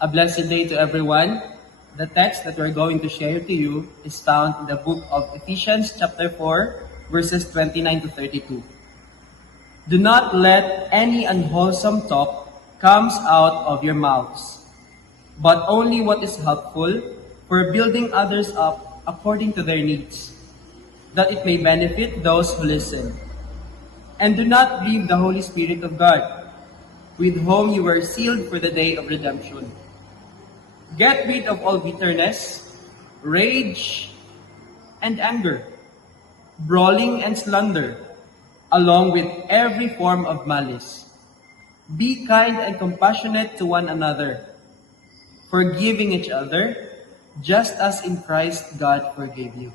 A blessed day to everyone. The text that we're going to share to you is found in the book of Ephesians chapter 4, verses 29 to 32. Do not let any unwholesome talk comes out of your mouths, but only what is helpful for building others up according to their needs, that it may benefit those who listen. And do not grieve the Holy Spirit of God, with whom you were sealed for the day of redemption. Get rid of all bitterness, rage, and anger, brawling and slander, along with every form of malice. Be kind and compassionate to one another, forgiving each other, just as in Christ God forgave you.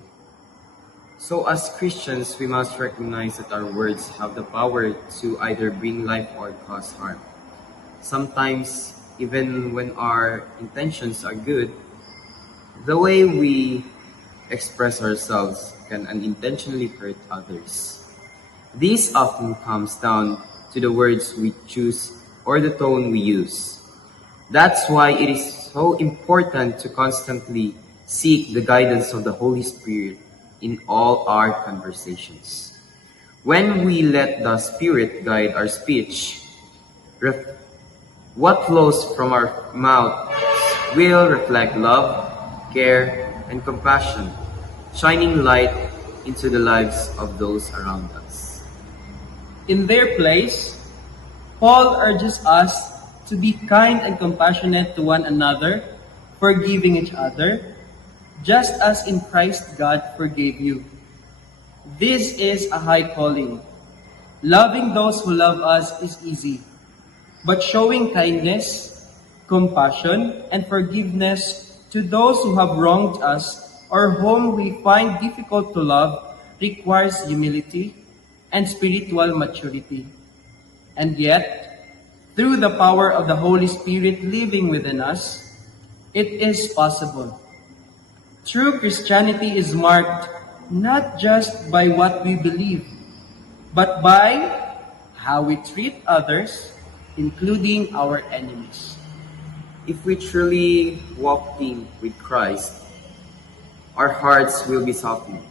So as Christians, we must recognize that our words have the power to either bring life or cause harm. Sometimes, even when our intentions are good, the way we express ourselves can unintentionally hurt others. This often comes down to the words we choose or the tone we use. That's why it is so important to constantly seek the guidance of the Holy Spirit in all our conversations. When we let the Spirit guide our speech, what flows from our mouth will reflect love, care, and compassion, shining light into the lives of those around us. In their place, Paul urges us to be kind and compassionate to one another, forgiving each other, just as in Christ God forgave you. This is a high calling. Loving those who love us is easy, but showing kindness, compassion, and forgiveness to those who have wronged us or whom we find difficult to love requires humility and spiritual maturity. And yet, through the power of the Holy Spirit living within us, it is possible. True Christianity is marked not just by what we believe, but by how we treat others, including our enemies. If we truly walking with Christ, our hearts will be softened,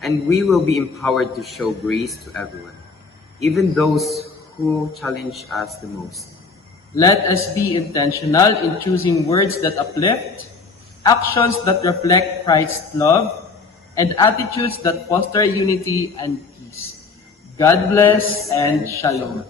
and we will be empowered to show grace to everyone, even those who challenge us the most. Let us be intentional in choosing words that uplift, actions that reflect Christ's love, and attitudes that foster unity and peace. God bless and shalom.